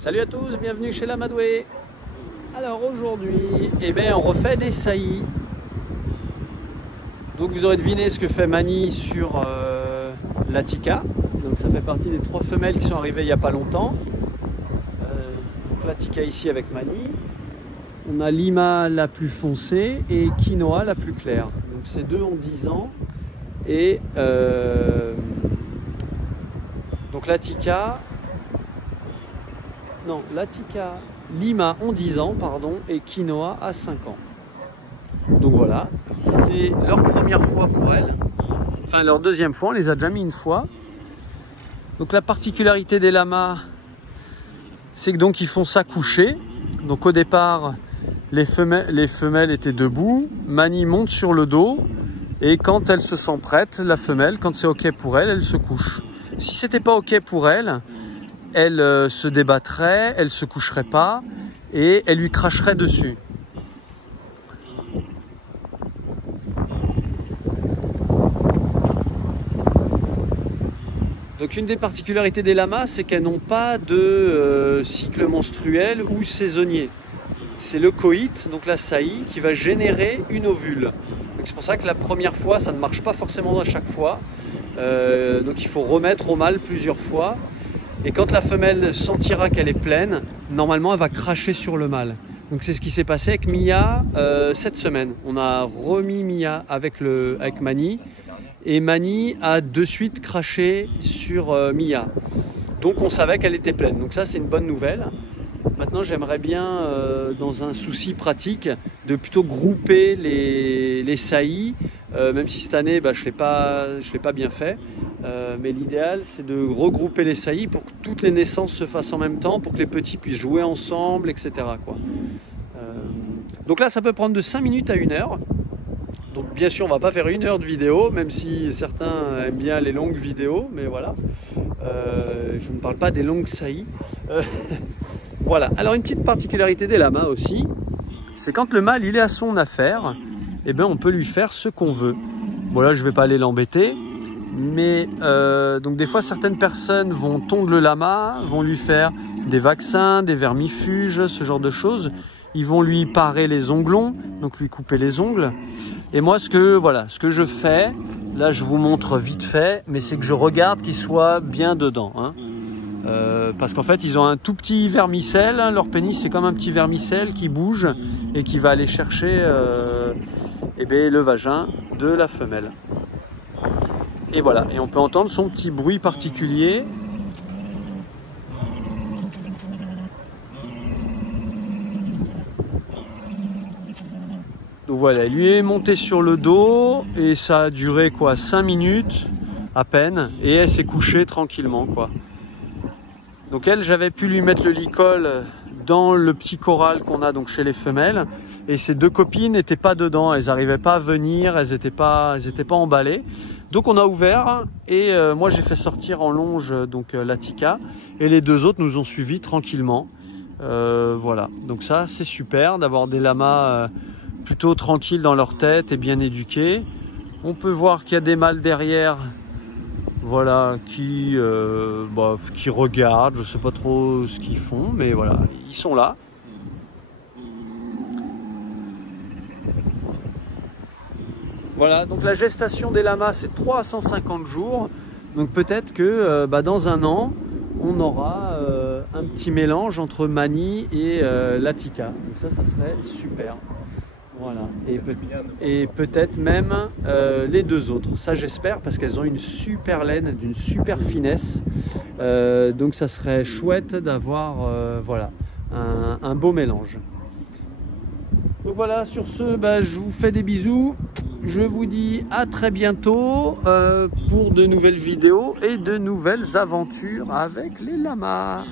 Salut à tous, bienvenue chez l'Amadoué. Alors aujourd'hui, on refait des saillies. Donc vous aurez deviné ce que fait Mani sur l'Attica. Donc ça fait partie des 3 femelles qui sont arrivées il n'y a pas longtemps. L'Attica ici avec Mani. On a Lima la plus foncée et Quinoa la plus claire. Donc ces deux ont 10 ans. Et donc l'Attica Lima ont 10 ans, pardon, et Quinoa a 5 ans. Donc voilà, c'est leur première fois pour elles. Enfin leur deuxième fois, on les a déjà mis une fois. Donc la particularité des lamas, c'est que donc ils font ça coucher. Donc au départ, les femelles étaient debout, Mani monte sur le dos, et quand elle se sent prête, la femelle, quand c'est ok pour elle, elle se couche. Si c'était pas ok pour elle, elle se débattrait, elle se coucherait pas et elle lui cracherait dessus. Donc une des particularités des lamas, c'est qu'elles n'ont pas de cycle menstruel ou saisonnier. C'est le coït, donc la saillie, qui va générer une ovule. C'est pour ça que la première fois, ça ne marche pas forcément à chaque fois. Donc il faut remettre au mâle plusieurs fois. Et quand la femelle sentira qu'elle est pleine, normalement elle va cracher sur le mâle. Donc c'est ce qui s'est passé avec Mia cette semaine. On a remis Mia avec Mani et Mani a de suite craché sur Mia. Donc on savait qu'elle était pleine. Donc ça c'est une bonne nouvelle. Maintenant j'aimerais bien, dans un souci pratique, de plutôt grouper les saillies. Même si cette année je l'ai pas bien fait. Mais l'idéal c'est de regrouper les saillies pour que toutes les naissances se fassent en même temps, pour que les petits puissent jouer ensemble, etc. Donc là ça peut prendre de 5 minutes à 1 heure. Donc bien sûr on va pas faire 1 heure de vidéo, même si certains aiment bien les longues vidéos, mais voilà. Je ne parle pas des longues saillies. Voilà, alors une petite particularité des lamas aussi, c'est quand le mâle il est à son affaire, on peut lui faire ce qu'on veut. Voilà, je vais pas aller l'embêter. Mais donc des fois certaines personnes vont tondre le lama, vont lui faire des vaccins, des vermifuges, ce genre de choses. Ils vont lui parer les onglons, donc lui couper les ongles. Et moi ce que je fais, là je vous montre vite fait, mais c'est que je regarde qu'il soit bien dedans. Parce qu'en fait ils ont un tout petit vermicelle, leur pénis c'est comme un petit vermicelle qui bouge et qui va aller chercher le vagin de la femelle. Et voilà, et on peut entendre son petit bruit particulier. Donc voilà, il lui est monté sur le dos et ça a duré 5 minutes à peine et elle s'est couchée tranquillement Donc elle, j'avais pu lui mettre le licol dans le petit corral qu'on a donc chez les femelles et ses 2 copines n'étaient pas dedans, elles n'arrivaient pas à venir, elles n'étaient pas emballées. Donc on a ouvert et moi j'ai fait sortir en longe l'Attica et les 2 autres nous ont suivis tranquillement. Voilà, donc ça c'est super d'avoir des lamas plutôt tranquilles dans leur tête et bien éduqués. On peut voir qu'il y a des mâles derrière, voilà, qui regardent, je sais pas trop ce qu'ils font, mais voilà, ils sont là. Voilà, donc la gestation des lamas c'est 350 jours, donc peut-être que dans 1 an on aura un petit mélange entre Mani et l'Attica, donc ça serait super. Voilà, et peut-être même les 2 autres, ça j'espère, parce qu'elles ont une super laine, d'une super finesse, donc ça serait chouette d'avoir un beau mélange. Donc voilà, sur ce, je vous fais des bisous, je vous dis à très bientôt pour de nouvelles vidéos et de nouvelles aventures avec les lamas.